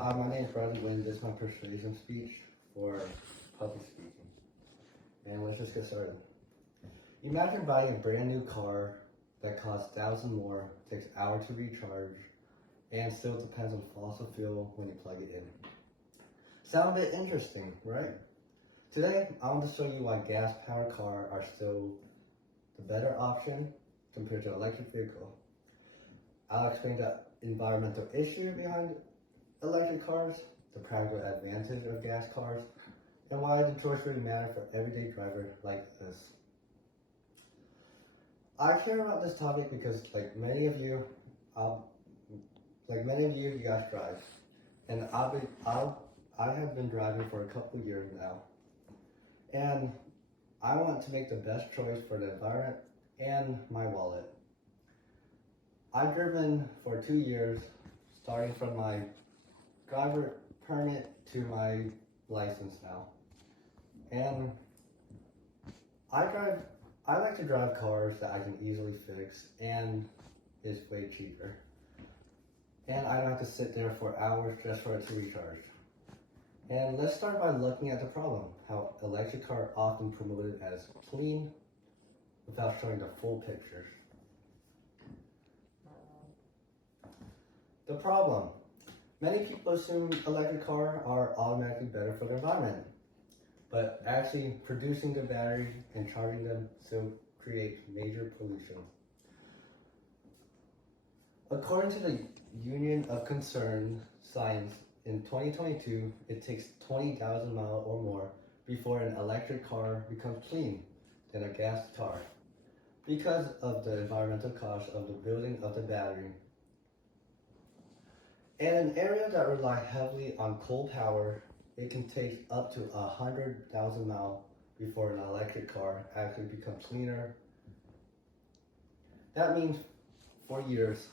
Hi, my name is Bradley Wynn. This is my persuasion speech for public speaking. And let's just get started. Imagine buying a brand new car that costs thousands more, takes hours to recharge, and still depends on fossil fuel when you plug it in. Sound a bit interesting, right? Today, I want to show you why gas-powered cars are still the better option compared to electric vehicle. I'll explain the environmental issue behind electric cars, the practical advantage of gas cars, and why the choice really matters for everyday driver like us. I care about this topic because, like many of you, you guys drive, and I have been driving for a couple years now, and I want to make the best choice for the environment and my wallet. I've driven for 2 years, starting from my driver permit to my license now. And I like to drive cars that I can easily fix and is way cheaper. And I don't have to sit there for hours just for it to recharge. And let's start by looking at the problem, how electric cars are often promoted as clean without showing the full picture. The problem. Many people assume electric cars are automatically better for the environment, but actually producing the battery and charging them still creates major pollution. According to the Union of Concerned Science, in 2022, it takes 20,000 miles or more before an electric car becomes clean than a gas car because of the environmental cost of the building of the battery. In an area that relies heavily on coal power, it can take up to 100,000 miles before an electric car actually becomes cleaner. That means for years,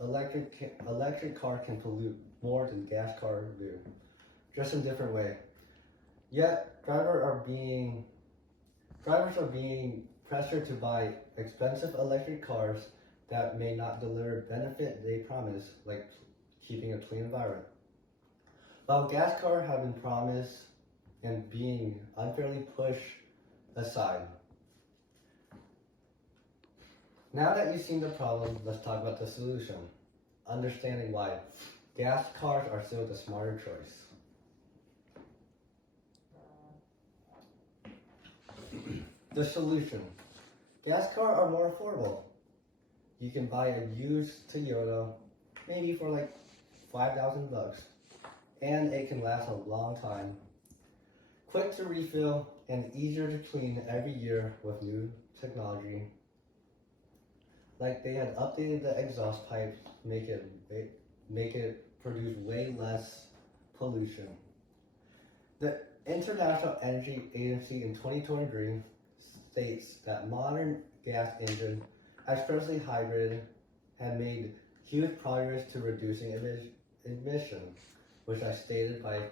electric car can pollute more than gas cars do, just in a different way. Yet drivers are being pressured to buy expensive electric cars that may not deliver benefit they promise, like keeping a clean environment. While gas cars have been promised and being unfairly pushed aside. Now that you've seen the problem, let's talk about the solution. Understanding why gas cars are still the smarter choice. The solution. Gas cars are more affordable. You can buy a used Toyota, maybe for like $5,000, and it can last a long time. Quick to refill and easier to clean every year with new technology. Like they had updated the exhaust pipes, make it produce way less pollution. The International Energy Agency in 2023 states that modern gas engine, especially hybrid, have made huge progress to reducing emissions, which I stated by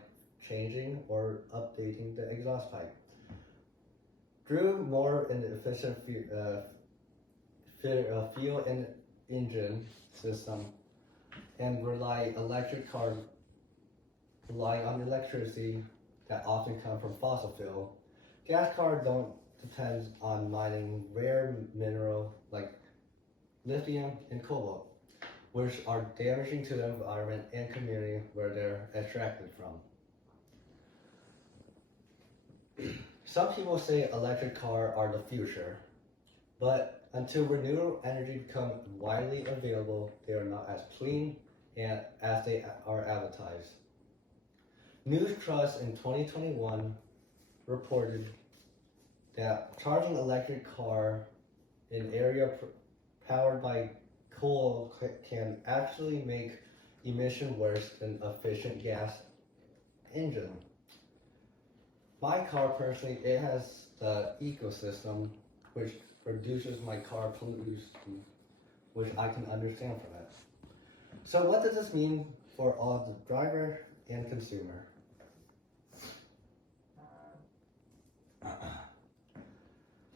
changing or updating the exhaust pipe. Through more an efficient fuel and engine system, and relying on electricity that often come from fossil fuel. Gas cars don't depend on mining rare mineral like lithium and cobalt, which are damaging to the environment and community where they're extracted from. Some people say electric cars are the future, but until renewable energy becomes widely available, they are not as clean as they are advertised. News Trust in 2021 reported that charging electric car in area powered by coal can actually make emission worse than efficient gas engine. My car personally, it has the ecosystem which reduces my car pollution, which I can understand from it. So what does this mean for all the driver and consumer?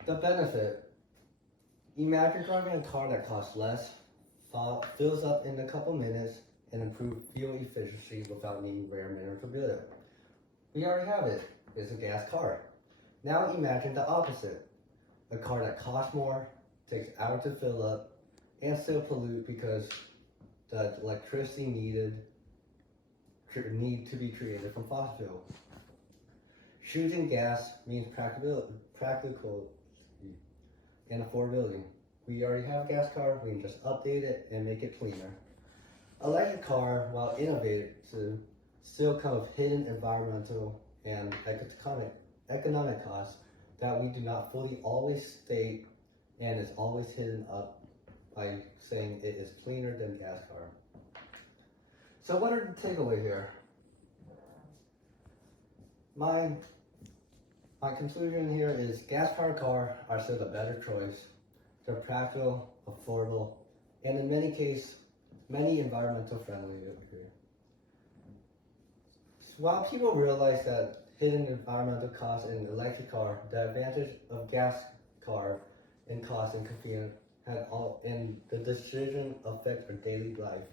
The benefit. Imagine driving a car that costs less, fills up in a couple minutes, and improve fuel efficiency without needing rare memorabilia. We already have it. It's a gas car. Now imagine the opposite. A car that costs more, takes hours to fill up, and still pollute because the electricity need to be created from fossil fuel. Choosing gas means practical and affordability. We already have a gas car, we can just update it and make it cleaner. Electric car, while innovative, still come with hidden environmental and economic costs that we do not fully always state and is always hidden up by saying it is cleaner than gas car. So what are the takeaway here? My conclusion here is gas-powered cars are still the better choice. They're practical, affordable, and in many cases, many environmental friendly. While people realize that hidden environmental costs in electric car, the advantage of gas car in cost and convenience and the decision affect our daily life.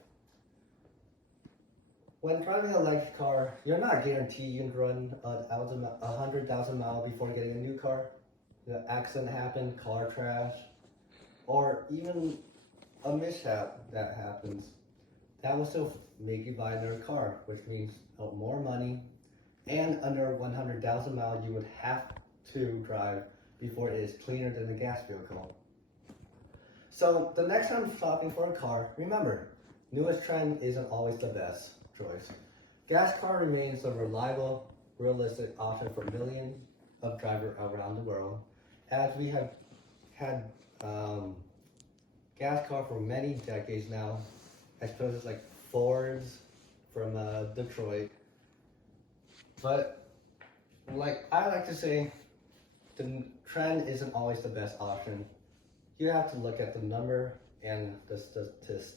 When driving an electric car, you're not guaranteed you can run 100,000 miles before getting a new car. The accident happened, car crash, or even a mishap that happens. That will still make you buy another car, which means more money, and under 100,000 miles you would have to drive before it is cleaner than a gas vehicle. So the next time shopping for a car, remember, newest trend isn't always the best choice. Gas car remains a reliable, realistic option for millions of drivers around the world, as we have had gas car for many decades now. I suppose it's like Fords from Detroit. But like I like to say, the trend isn't always the best option. You have to look at the number and the statistics.